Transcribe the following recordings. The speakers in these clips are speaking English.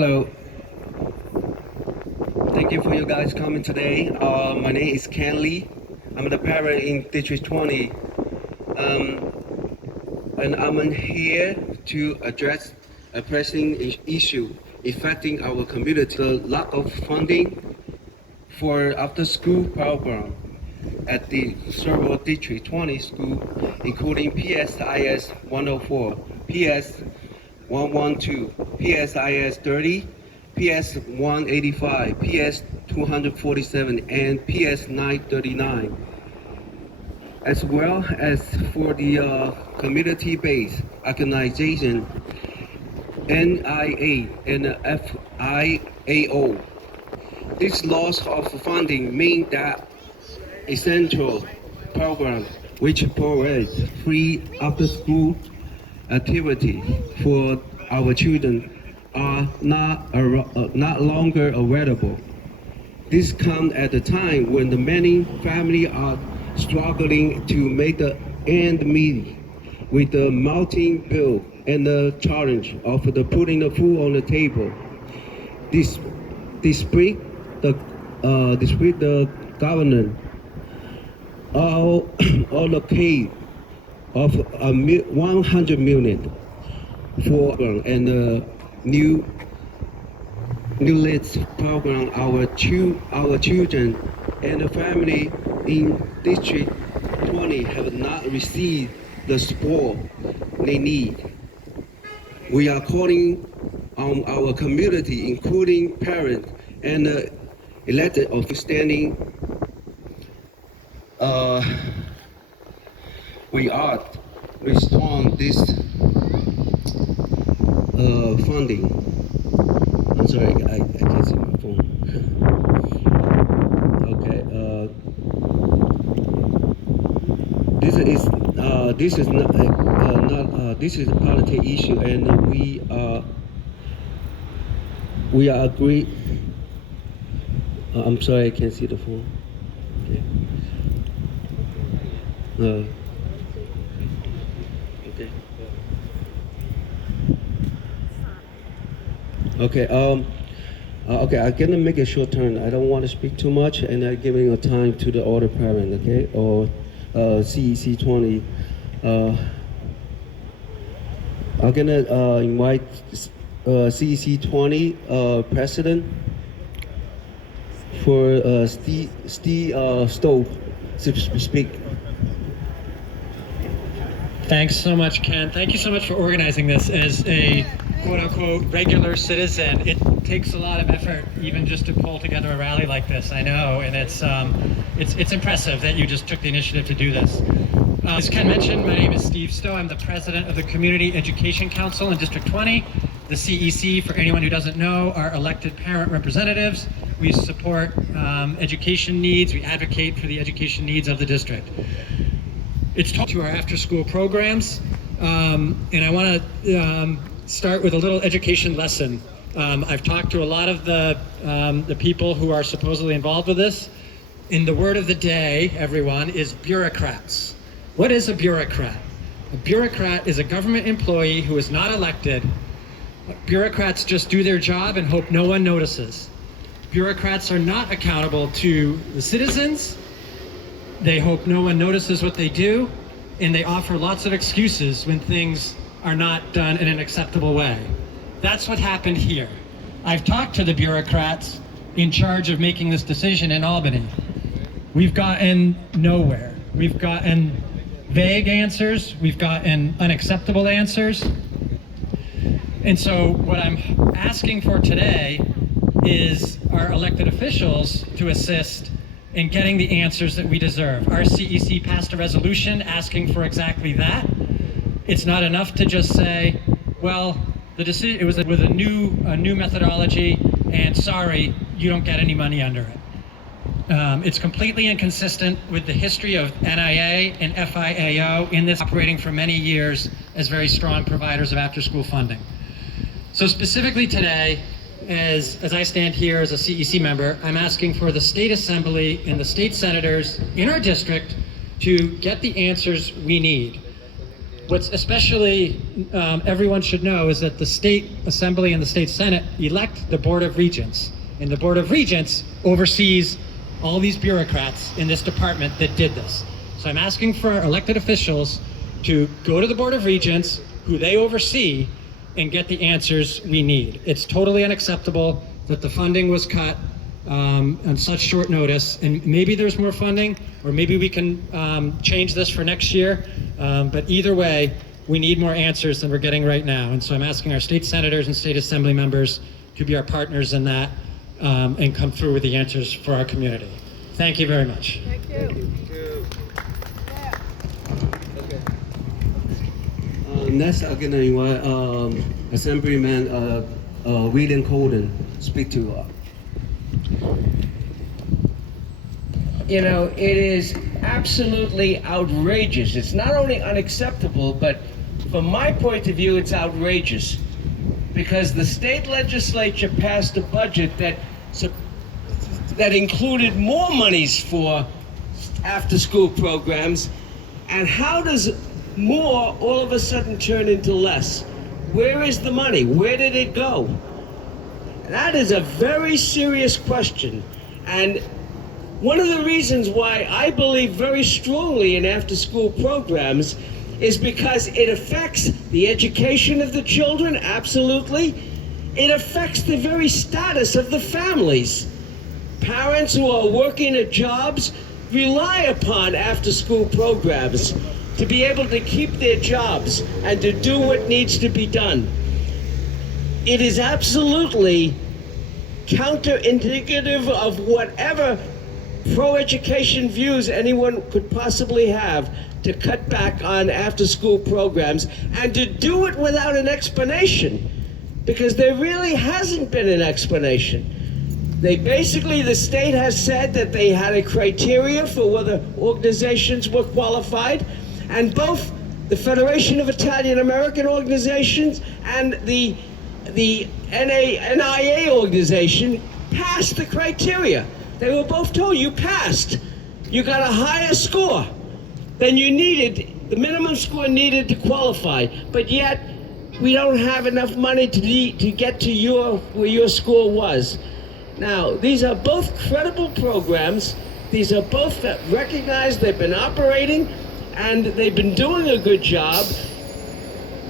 Hello. Thank you for you guys coming today. My name is Ken Lee. I'm the parent in District 20. And I'm here to address a pressing issue affecting our community, the lack of funding for after-school program at the several District 20 school, including PSIS 104, PS 112, PSIS 30, PS 185, PS 247, and PS 939, as well as for the community-based organization NIA and FIAO. This loss of funding means that essential program which provides free after-school activity for our children are not longer available. This comes at a time when the many families are struggling to make the end meet with the mounting bill and the challenge of the putting the food on the table. Despite the government allocate of 100 million for and the new list program our children and the family in District 20 have not received the support they need. We are calling on our community, including parents and elected officials standing. We are respond this funding. I'm sorry, I can't see my phone. Okay. This is not this is a political issue, and we are agree. I'm sorry, I can't see the phone. Okay. Okay. Okay. I'm gonna make a short turn. I don't want to speak too much, and I'm giving a time to the other parent. Okay, or CEC 20. I'm gonna invite CEC 20 president for Steve Stove to speak. Thanks so much, Ken. Thank you so much for organizing this. As a quote-unquote regular citizen, it takes a lot of effort even just to pull together a rally like this. I know, and it's impressive that you just took the initiative to do this. As Ken mentioned, my name is Steve Stowe. I'm the president of the Community Education Council in District 20. The CEC, for anyone who doesn't know, are elected parent representatives. We support education needs. We advocate for the education needs of the district. It's taught to our after-school programs, and I want to start with a little education lesson. I've talked to a lot of the people who are supposedly involved with this, and the word of the day, everyone, is bureaucrats. What is a bureaucrat? A bureaucrat is a government employee who is not elected. Bureaucrats just do their job and hope no one notices. Bureaucrats are not accountable to the citizens. They hope no one notices what they do, and they offer lots of excuses when things are not done in an acceptable way. That's what happened here. I've talked to the bureaucrats in charge of making this decision in Albany. We've gotten nowhere. We've gotten vague answers. We've gotten unacceptable answers. And so what I'm asking for today is our elected officials to assist in getting the answers that we deserve. Our CEC passed a resolution asking for exactly that. It's not enough to just say, well, the decision, it was with a new methodology, and sorry, you don't get any money under it. It's completely inconsistent with the history of NIA and FIAO in this operating for many years as very strong providers of after-school funding. So specifically today, as I stand here as a CEC member, I'm asking for the state assembly and the state senators in our district to get the answers we need. what's especially everyone should know is that the state assembly and the state senate elect the Board of Regents, and the Board of Regents oversees all these bureaucrats in this department that did this. So I'm asking for our elected officials to go to the Board of Regents, who they oversee, and get the answers we need. It's totally unacceptable that the funding was cut on such short notice, and maybe there's more funding, or maybe we can change this for next year, but either way, we need more answers than we're getting right now. And so I'm asking our state senators and state assembly members to be our partners in that and come through with the answers for our community. Thank you very much. Thank you. Thank you. Next, I'm going to invite Assemblyman William Colden speak to. You know, it is absolutely outrageous. It's not only unacceptable, but from my point of view, it's outrageous. Because the state legislature passed a budget that included more monies for after-school programs, and how does more all of a sudden turn into less? Where is the money? Where did it go? That is a very serious question, and one of the reasons why I believe very strongly in after-school programs is because it affects the education of the children, absolutely. It affects the very status of the families. Parents who are working at jobs rely upon after-school programs to be able to keep their jobs and to do what needs to be done. It is absolutely counterindicative of whatever pro-education views anyone could possibly have to cut back on after-school programs, and to do it without an explanation, because there really hasn't been an explanation. The state has said that they had a criteria for whether organizations were qualified, and both the Federation of Italian American Organizations and the NIA organization passed the criteria. They were both told, you passed. You got a higher score than you needed, the minimum score needed to qualify. But yet, we don't have enough money to get to where your score was. Now, these are both credible programs. These are both that recognize they've been operating and they've been doing a good job.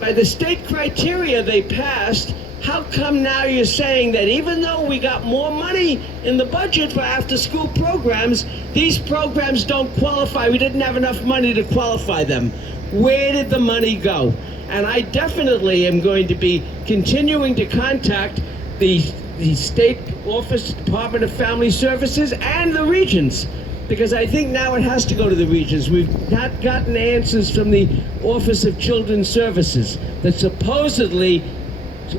By the state criteria they passed, how come now you're saying that even though we got more money in the budget for after-school programs, these programs don't qualify? We didn't have enough money to qualify them. Where did the money go? And I definitely am going to be continuing to contact the State Office, Department of Family Services, and the regions, because I think now it has to go to the regions. We've not gotten answers from the Office of Children's Services that supposedly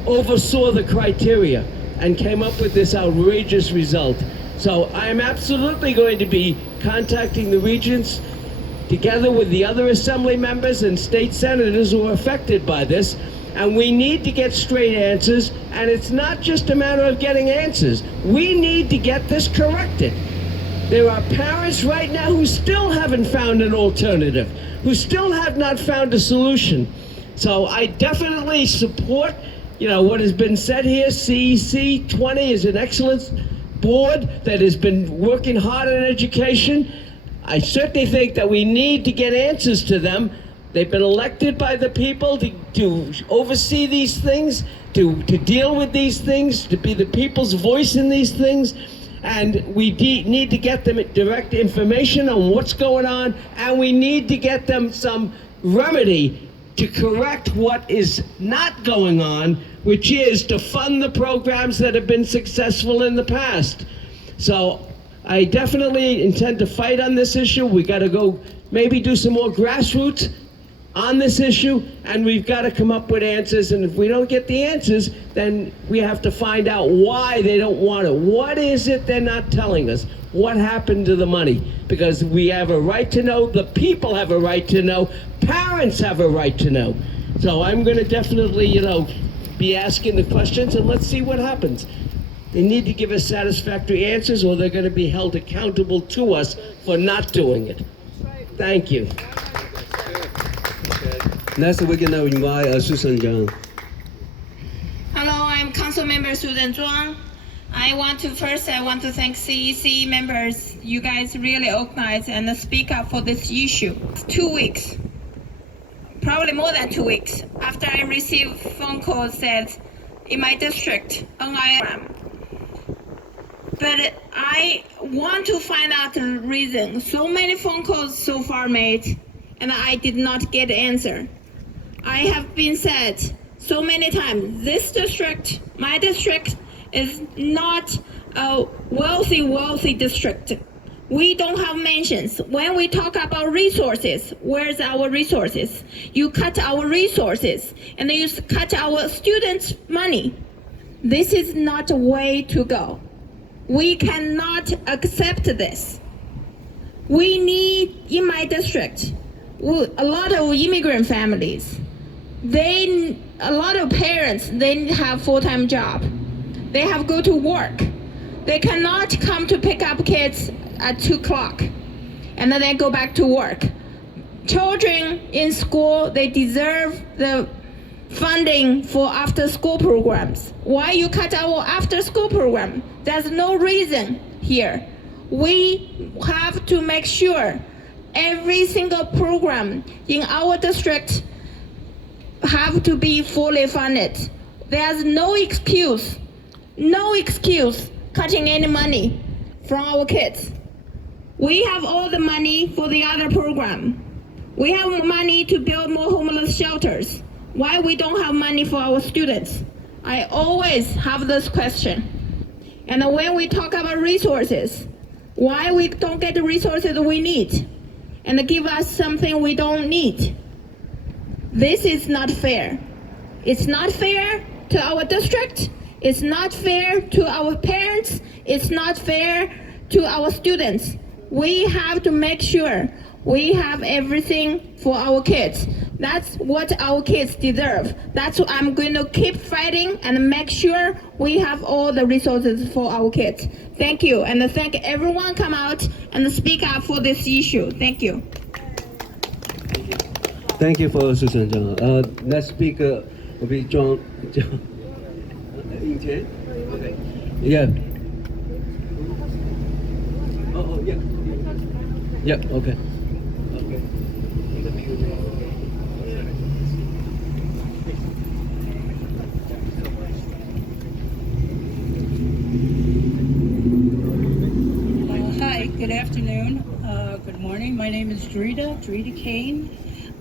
oversaw the criteria and came up with this outrageous result. So I'm absolutely going to be contacting the regions together with the other assembly members and state senators who are affected by this, and we need to get straight answers. And it's not just a matter of getting answers. We need to get this corrected. There are parents right now who still haven't found an alternative, who still have not found a solution. So I definitely support what has been said here. CEC 20 is an excellent board that has been working hard on education. I certainly think that we need to get answers to them. They've been elected by the people to oversee these things, to deal with these things, to be the people's voice in these things. And we need to get them direct information on what's going on, and we need to get them some remedy to correct what is not going on, which is to fund the programs that have been successful in the past. So I definitely intend to fight on this issue. We got to go maybe do some more grassroots on this issue, and we've got to come up with answers. And if we don't get the answers, then we have to find out why they don't want it. What is it they're not telling us? What happened to the money? Because we have a right to know, the people have a right to know, parents have a right to know. So I'm going to definitely, be asking the questions, and let's see what happens. They need to give us satisfactory answers, or they're going to be held accountable to us for not doing it. Thank you. Next, we're gonna invite Susan Zhang. Hello, I'm Council Member Susan Zhuang. I want to thank CEC members. You guys really organize and speak up for this issue. 2 weeks, probably more than 2 weeks, after I received phone calls that in my district, NYS. But I want to find out the reason. So many phone calls so far made, and I did not get an answer. I have been said so many times, this district, my district, is not a wealthy district. We don't have mentions. When we talk about resources, where's our resources? You cut our resources, and you cut our students' money. This is not a way to go. We cannot accept this. We need, in my district, a lot of immigrant families. A lot of parents, they have full-time job. They have go to work. They cannot come to pick up kids at 2 o'clock, and then they go back to work. Children in school, they deserve the funding for after-school programs. Why you cut our after-school program? There's no reason here. We have to make sure every single program in our district have to be fully funded. There's no excuse cutting any money from our kids. We have all the money for the other program. We have money to build more homeless shelters. Why we don't have money for our students? I always have this question. And when we talk about resources, why we don't get the resources we need and give us something we don't need? This is not fair. It's not fair to our district. It's not fair to our parents. It's not fair to our students. We have to make sure we have everything for our kids. That's what our kids deserve. That's what I'm going to keep fighting and make sure we have all the resources for our kids. Thank you, and thank everyone come out and speak up for this issue. Thank you. Thank you for Susan Zhang. Next speaker will be John. Okay. Yeah. Oh, yeah. Yeah, okay. Hi, good afternoon, good morning. My name is Drita Kane.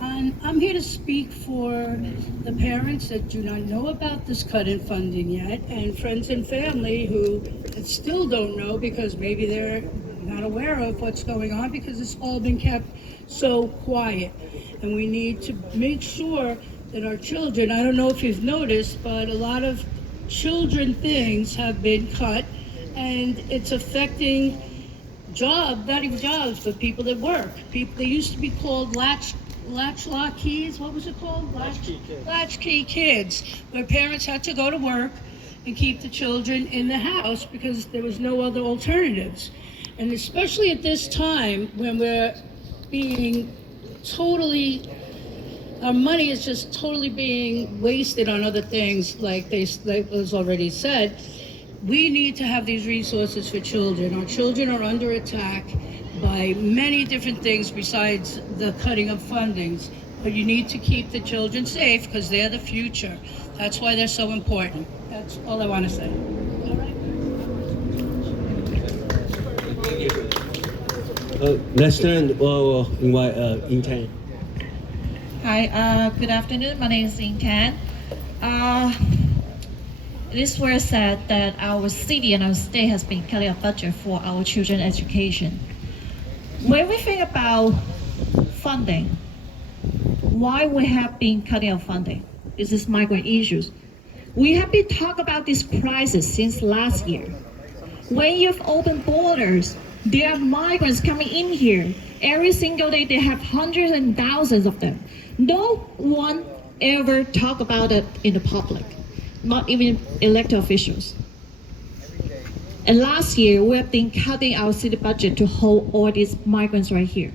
I'm here to speak for the parents that do not know about this cut in funding yet, and friends and family who still don't know because maybe they're not aware of what's going on because it's all been kept so quiet. And we need to make sure that our children, I don't know if you've noticed, but a lot of children things have been cut, and it's affecting not even jobs, but people that work. They used to be called latchlock keys. What was it called? Latchkey kids. Where parents had to go to work and keep the children in the house because there was no other alternatives. And especially at this time when we're being our money is just totally being wasted on other things, like was already said. We need to have these resources for children. Our children are under attack by many different things besides the cutting of fundings. But you need to keep the children safe because they're the future. That's why they're so important. That's all I want to say. All right. Next turn, we'll invite Intan. Hi, good afternoon. My name is Intan. It is well said that our city and our state has been cutting a budget for our children's education. When we think about funding, why we have been cutting our funding? This is migrant issues. We have been talking about this crisis since last year. When you've opened borders, there are migrants coming in here. Every single day they have hundreds and thousands of them. No one ever talk about it in the public, not even elected officials. And last year, we have been cutting our city budget to hold all these migrants right here.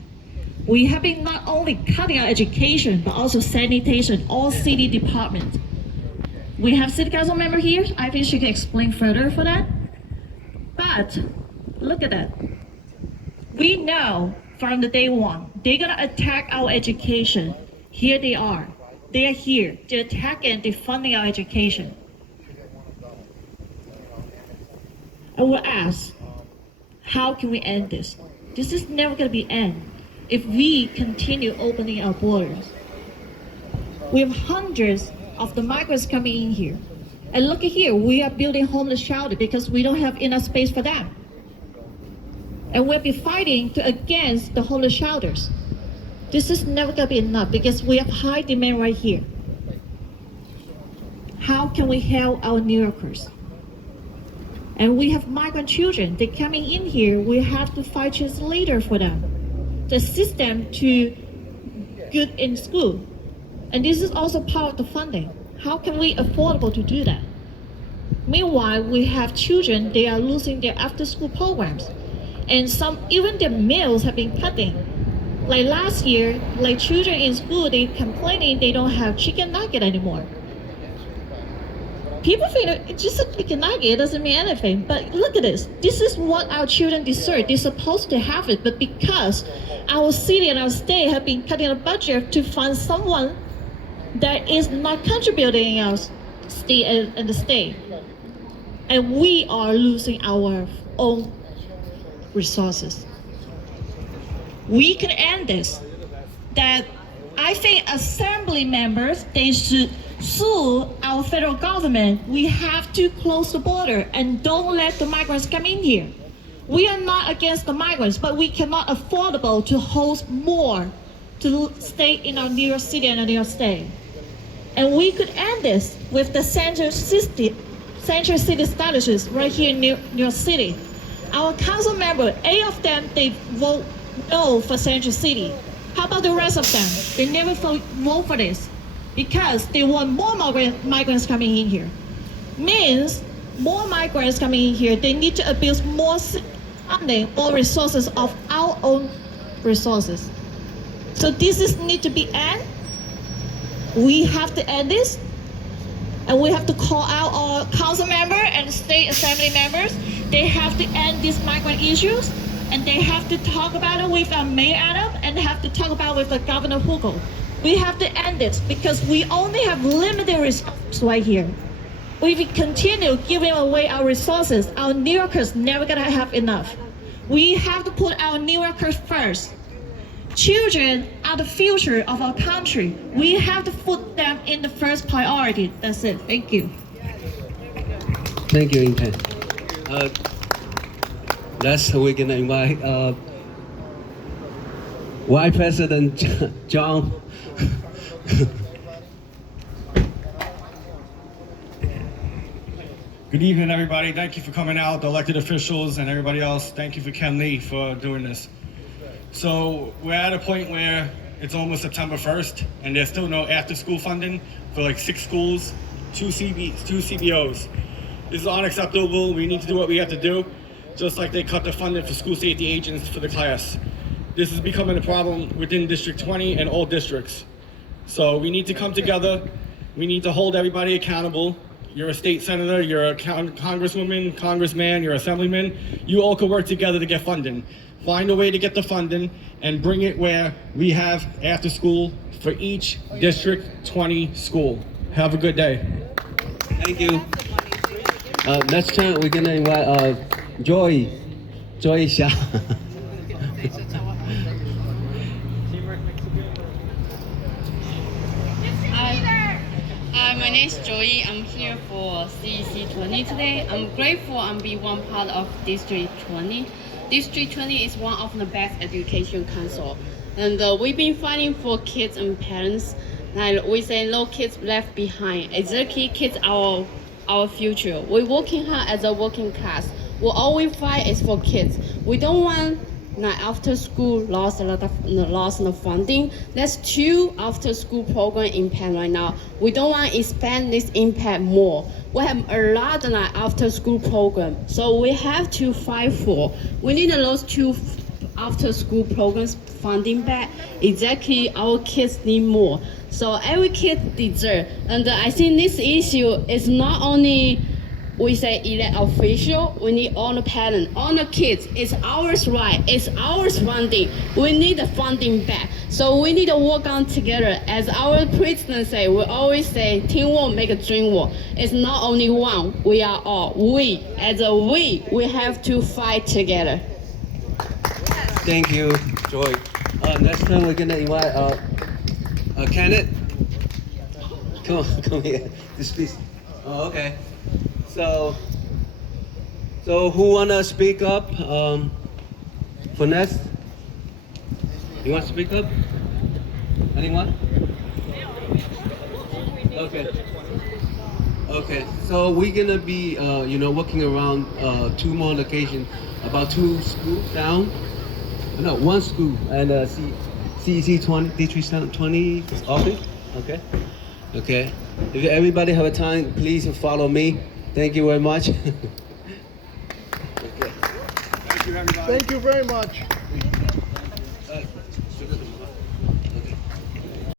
We have been not only cutting our education, but also sanitation, all city departments. We have city council member here. I think she can explain further for that. But look at that. We know from the day one, they're gonna attack our education. Here they are. They are here. They're attacking and defunding our education. I will ask, how can we end this? This is never gonna be end if we continue opening our borders. We have hundreds of the migrants coming in here. And look at here, we are building homeless shelter because we don't have enough space for them. And we'll be fighting against the homeless shelters. This is never gonna be enough because we have high demand right here. How can we help our New Yorkers? And we have migrant children, they're coming in here, we have to fight translator for them. The system to good in school. And this is also part of the funding. How can we affordable to do that? Meanwhile, we have children, they are losing their after school programs. And some, even their meals have been cutting. Like last year, like children in school, they complaining they don't have chicken nugget anymore. People think it's just a chicken nugget, it doesn't mean anything. But look at this. This is what our children deserve. They're supposed to have it, but because our city and our state have been cutting a budget to fund someone that is not contributing in our state and the state. And we are losing our own resources. We can end this. That I think assembly members, they should sue our federal government. We have to close the border and don't let the migrants come in here. We are not against the migrants, but we cannot affordable to host more to stay in our New York City and New York State. And we could end this with the Central City status right here in New York City. Our council member, 8 of them, they vote no for Central City. How about the rest of them? They never vote for this because they want more migrants coming in here. Means more migrants coming in here, they need to abuse more funding or resources of our own resources. So this is need to be end. We have to end this. And we have to call out our council member and state assembly members. They have to end these migrant issues, and they have to talk about it with Mayor Adam, and they have to talk about it with the Governor Hugo. We have to end it because we only have limited resources right here. If we continue giving away our resources, our New Yorkers never gonna have enough. We have to put our New Yorkers first. Children are the future of our country. We have to put them in the first priority. That's it. Thank you. Thank you, Intan. Next, we're gonna invite Vice President John. Good evening, everybody. Thank you for coming out, the elected officials and everybody else. Thank you for Ken Lee for doing this. So we're at a point where it's almost September 1st, and there's still no after-school funding for like 6 schools, 2 CBOs. This is unacceptable. We need to do what we have to do, just like they cut the funding for school safety agents for the class. This is becoming a problem within District 20 and all districts. So we need to come together. We need to hold everybody accountable. You're a state senator, you're a congresswoman, congressman, you're assemblyman. You all can work together to get funding. Find a way to get the funding and bring it where we have after school for each District 20 school. Have a good day. Thank you. Next time we're gonna invite Joy Xia. My name is Joey. I'm here for CEC 20 today. I'm grateful I'm being one part of District 20. District 20 is one of the best education council. And we've been fighting for kids and parents. Like we say, no kids left behind. Exactly, kids are our future. We're working hard as a working class. All we fight is for kids. We don't want after school lost a lot of funding. There's 2 after school program in Penn right now. We don't want to expand this impact more. We have a lot of after school program, so we have to fight for. We need those 2 after school programs funding back. Exactly, our kids need more. So every kid deserves. And I think this issue is not only we say elect official, we need all the parents, all the kids. It's ours right, it's ours funding. We need the funding back. So we need to work on together. As our president say, we always say, teamwork make a dream work. It's not only one, we are all. We, as a we have to fight together. Thank you, Joy. Next time we're gonna invite Kenneth. Come here. This please. Oh, okay. So who wanna speak up? For next? You want to speak up? Anyone? Okay. Okay. So we're gonna be, working around 2 more locations, about 2 schools down. No, 1 school and CEC 20, District 20 office. Okay. Okay. If everybody have a time, please follow me. Thank you very much. Okay. Thank you, everybody. Thank you very much.